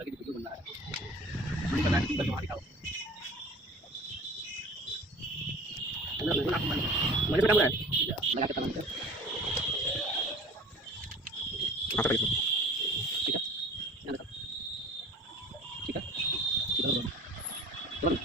lagi di benda ini benar itu bagi kau mana benar benar lagi ke tangan apa itu kita yang ada kita kita belum belum